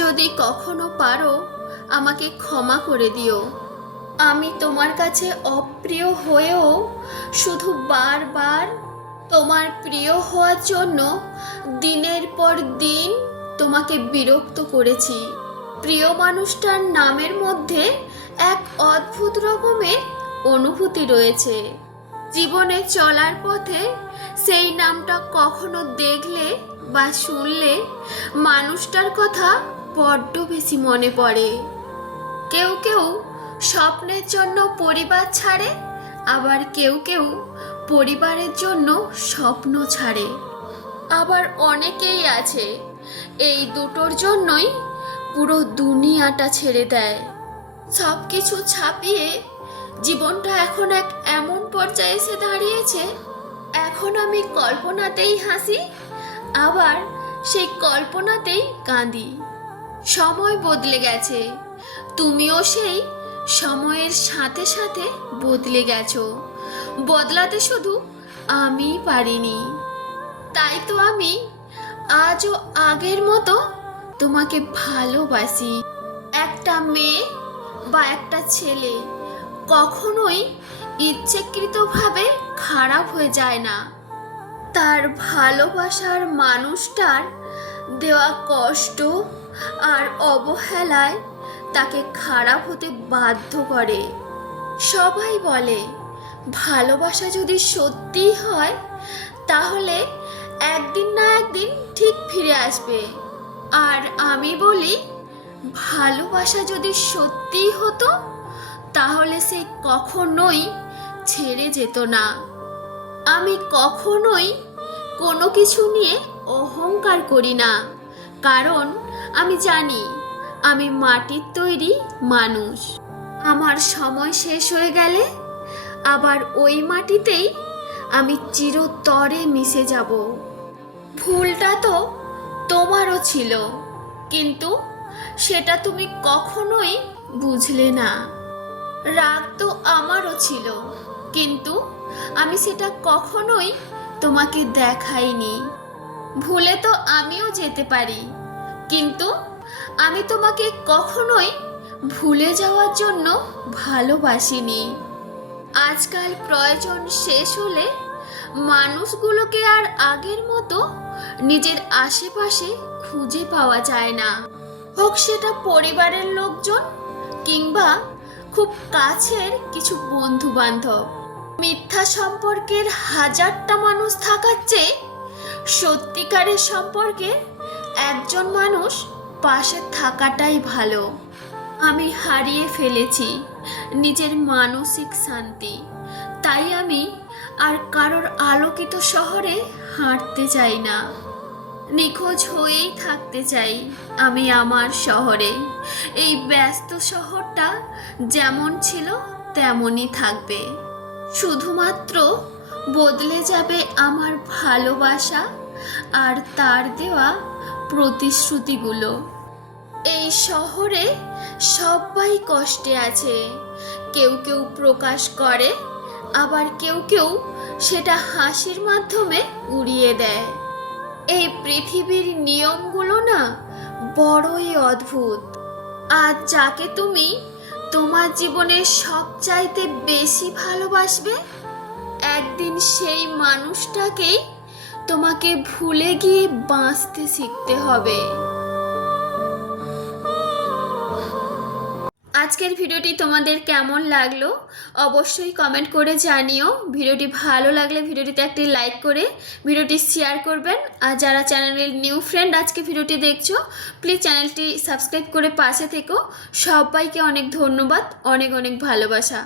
যদি কখনো পারো আমাকে ক্ষমা করে দিও। আমি তোমার কাছে অপ্রিয় হয়েও শুধু বারবার তোমার প্রিয় হওয়ার জন্য দিনের পর দিন তোমাকে বিরক্ত করেছি। প্রিয় মানুষটার নামের মধ্যে এক অদ্ভুত রকমের অনুভূতি রয়েছে। জীবনে চলার পথে সেই নামটা কখনো দেখলে বা শুনলে মানুষটার কথা বড্ড বেশি মনে পড়ে। কেউ কেউ স্বপ্নের জন্য পরিবার ছাড়ে, আবার কেউ কেউ পরিবারের জন্য স্বপ্ন ছাড়ে। আবার অনেকেই আছে এই দুটোর জন্যই পুরো দুনিয়াটা ছেড়ে দেয়। সব কিছু ছাপিয়ে জীবনটা এখন এক এমন পর্যায়ে এসে দাঁড়িয়েছে, এখন আমি কল্পনাতেই হাসি, আবার সেই কল্পনাতেই কাঁদি। সময় বদলে গেছে, তুমিও সেই সময়ের সাথে সাথে বদলে গেছো। বদলাতে শুধু আমি পারিনি। তাই তো আমি আজও আগের মতো তোমাকে ভালোবাসি। একটা মেয়ে বা একটা ছেলে কখনোই ইচ্ছাকৃতভাবে খারাপ হয়ে যায় না। তার ভালোবাসার মানুষটার দেওয়া কষ্ট আর অবহেলায় তাকে খারাপ হতে বাধ্য করে। সবাই বলে ভালোবাসা যদি সত্যিই হয় তাহলে একদিন না একদিন ঠিক ফিরে আসবে। আর আমি বলি ভালোবাসা যদি সত্যিই হতো তাহলে সে কখনোই ছেড়ে যেত না। আমি কখনোই কোনো কিছু নিয়ে অহংকার করি না, কারণ আমি জানি আমি মাটির তৈরি মানুষ। আমার সময় শেষ হয়ে গেলে আবার ওই মাটিতেই আমি চিরতরে মিশে যাব। ভুলটা তো তোমারও ছিল, কিন্তু সেটা তুমি কখনোই বুঝলে না। রাগ তো আমারও ছিল, কিন্তু আমি সেটা কখনোই তোমাকে দেখাইনি। ভুলে তো আমিও যেতে পারি, কিন্তু আমি তোমাকে কখনোই ভুলে যাওয়ার জন্য ভালোবাসিনি। আজকাল প্রয়োজন শেষ হলে মানুষগুলোকে আর আগের মতো নিজের আশেপাশে খুঁজে পাওয়া যায় না। হোক সেটা পরিবারের লোকজন কিংবা খুব কাছের কিছু বন্ধু বান্ধব। মিথ্যা সম্পর্কের হাজারটা মানুষ থাকার চেয়ে সত্যিকারের সম্পর্কে একজন মানুষ পাশে থাকাটাই ভালো। আমি হারিয়ে ফেলেছি নিজের মানসিক শান্তি, তাই আমি আর কারোর আলোকিত শহরে হাঁটতে চাই না। নিখোঁজ হয়েই থাকতে চাই আমি আমার শহরে। এই ব্যস্ত শহরটা যেমন ছিল তেমনই থাকবে, শুধুমাত্র বদলে যাবে আমার ভালোবাসা আর তার দেওয়া প্রতিশ্রুতিগুলো। এই শহরে সবাই কষ্টে আছে, কেউ কেউ প্রকাশ করে, আবার কেউ কেউ সেটা হাসির মাধ্যমে উড়িয়ে দেয়। এই পৃথিবীর নিয়মগুলো না বড়ই অদ্ভুত। আজ যাকে তুমি তোমার জীবনের সবচাইতে বেশি ভালোবাসবে, একদিন সেই মানুষটাকেই তোমাকে ভুলে গিয়ে বাঁচতে শিখতে হবে। আজকের ভিডিওটি তোমাদের কেমন লাগলো অবশ্যই কমেন্ট করে জানিও। ভিডিওটি ভালো লাগলে ভিডিওটিতে একটি লাইক করে ভিডিওটি শেয়ার করবেন। আর যারা চ্যানেলের নিউ ফ্রেন্ড আজকে ভিডিওটি দেখছো, প্লিজ চ্যানেলটি সাবস্ক্রাইব করে পাশে থেকো। সবাইকে অনেক ধন্যবাদ, অনেক অনেক ভালোবাসা।